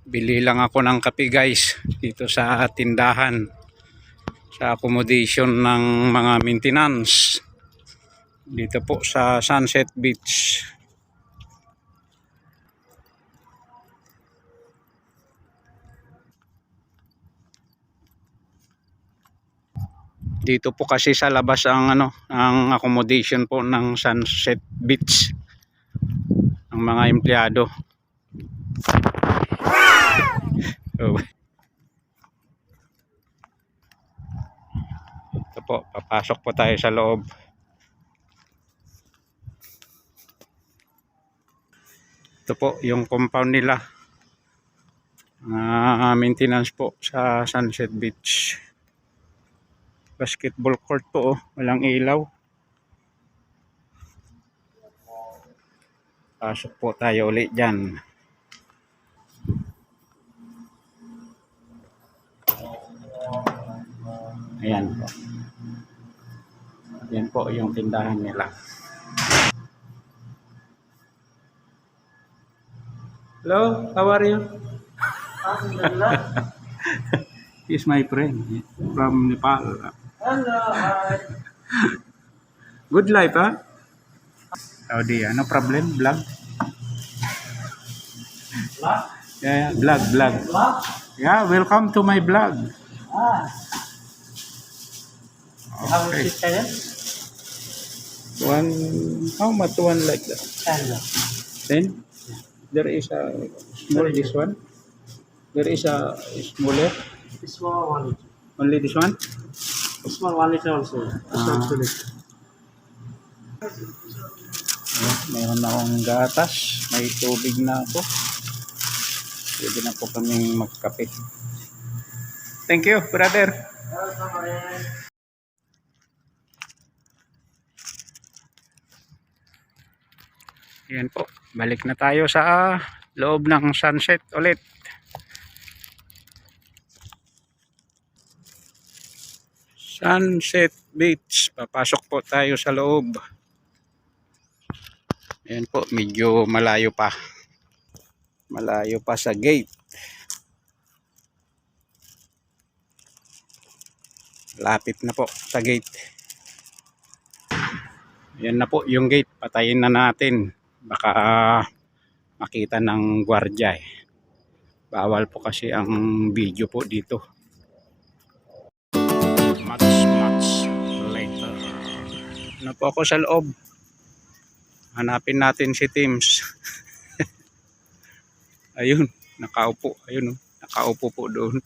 Bili lang ako ng kape guys dito sa tindahan, sa accommodation ng mga maintenance dito po sa Sunset Beach. Dito po kasi sa labas ang accommodation po ng Sunset Beach ng mga empleyado. So, ito po, papasok po tayo sa loob. Ito po yung compound nila. Maintenance po sa Sunset Beach. Basketball court po, walang ilaw. Pasok po tayo ulit dyan. Ayan po. Yan po yung tindahan nila. Hello, how are you? He's my friend from Nepal. Hello, hi. Good life, huh? Saudi, no problem? Vlog? Vlog? Yeah, vlog. Vlog? Yeah, welcome to my vlog. How much Okay. is channel? How much one like that? Channel. Then, there is a small, this one. There is a smaller, This one 1 liter. only this one. This one 1 liter also. This one 2 liter. Mayroon na akong gatas, may tubig na ako. Pwede na po kaming magkape. Thank you, brother. Yan po, balik na tayo sa loob ng Sunset ulit. Sunset Beach, papasok po tayo sa loob. Ayan po, medyo malayo pa sa gate. Lapit na po sa gate. Ayan na po yung gate, patayin na natin. Baka makita ng gwardiya eh. Bawal po kasi ang video po dito. Much later. Ano po ako sa loob. Hanapin natin si Teams. Ayun, nakaupo. Ayun, nakaupo po doon.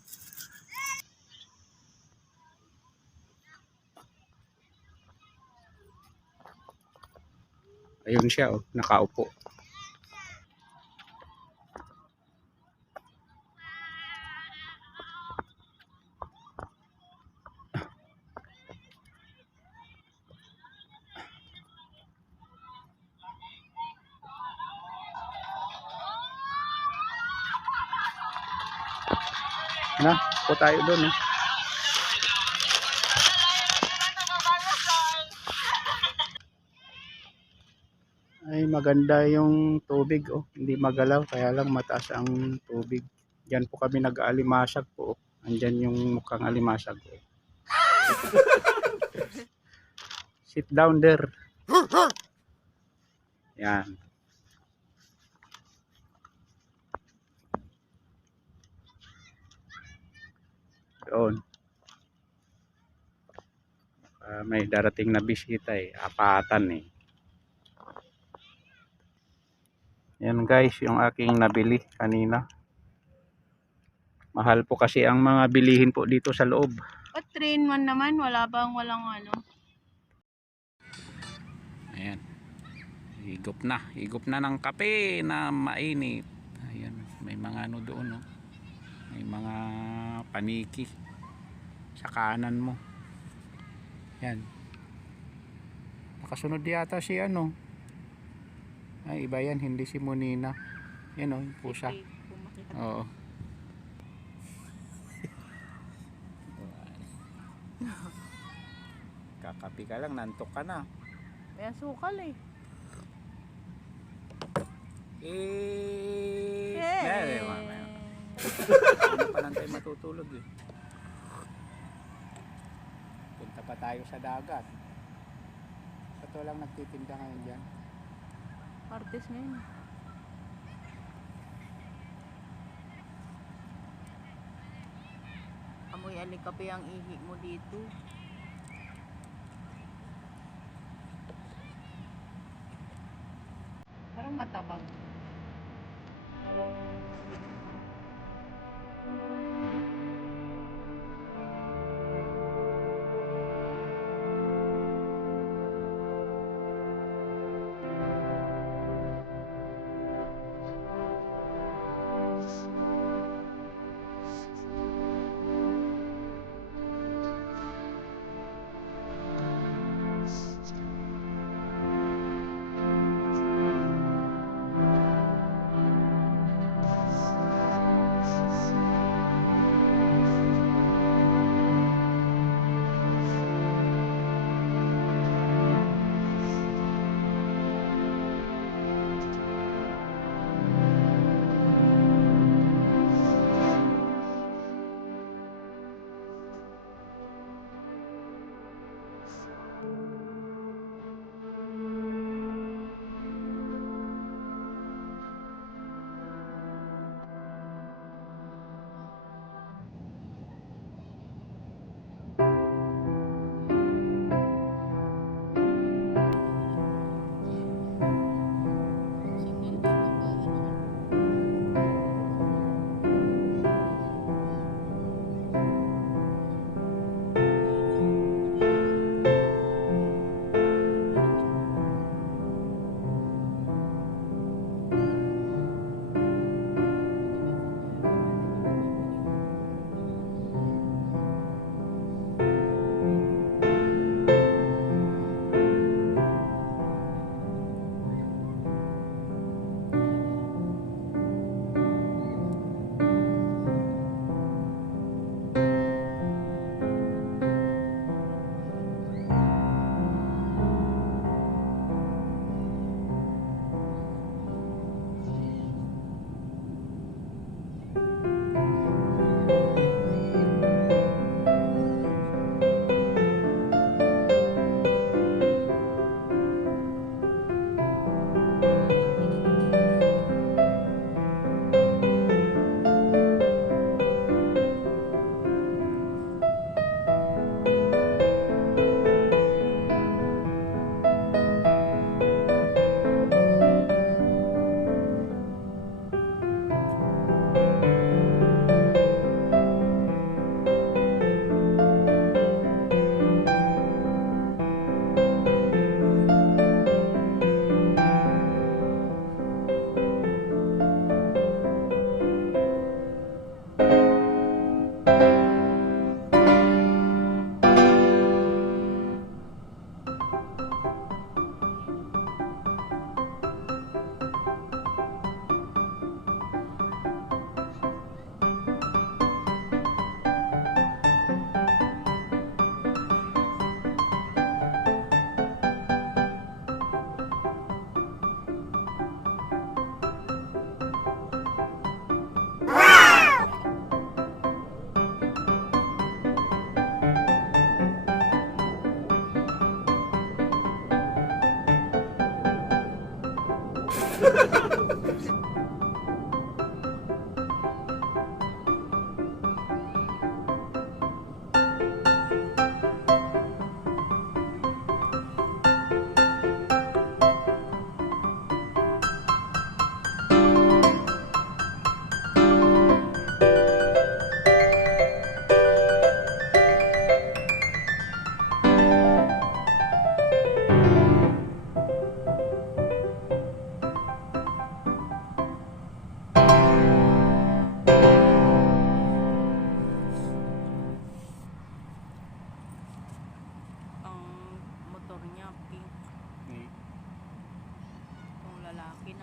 Ayun siya, nakaupo. Na, po tayo doon. Ay, maganda yung tubig. Hindi magalaw, kaya lang mataas ang tubig. Diyan po kami nag-aalimasag po. Andyan yung mukhang alimasag. Sit down there. Yan. Doon. May darating na bisita eh. Apatan eh. Yan guys, yung aking nabili kanina. Mahal po kasi ang mga bilihin po dito sa loob. Ba't 3-in-1 naman? Walang ano? Ayan. Higop na ng kape na mainit. Ayan, may mga ano doon, no? May mga paniki sa kanan mo. Yan. Nakasunod yata si ano. Ay, iba yan, hindi si Monina. Yan yung pusa. Oo. Kakapi ka lang, nantok ka na. May asukal eh. Yan, Hindi pa lang tayo matutulog eh. Punta pa tayo sa dagat. Ba't walang nagtitinda ngayon dyan? Artist ngayon. Amoy alikape ang ihi mo dito. Parang matabang.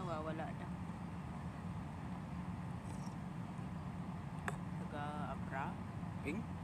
nawawala na. Taga Abra. Pink?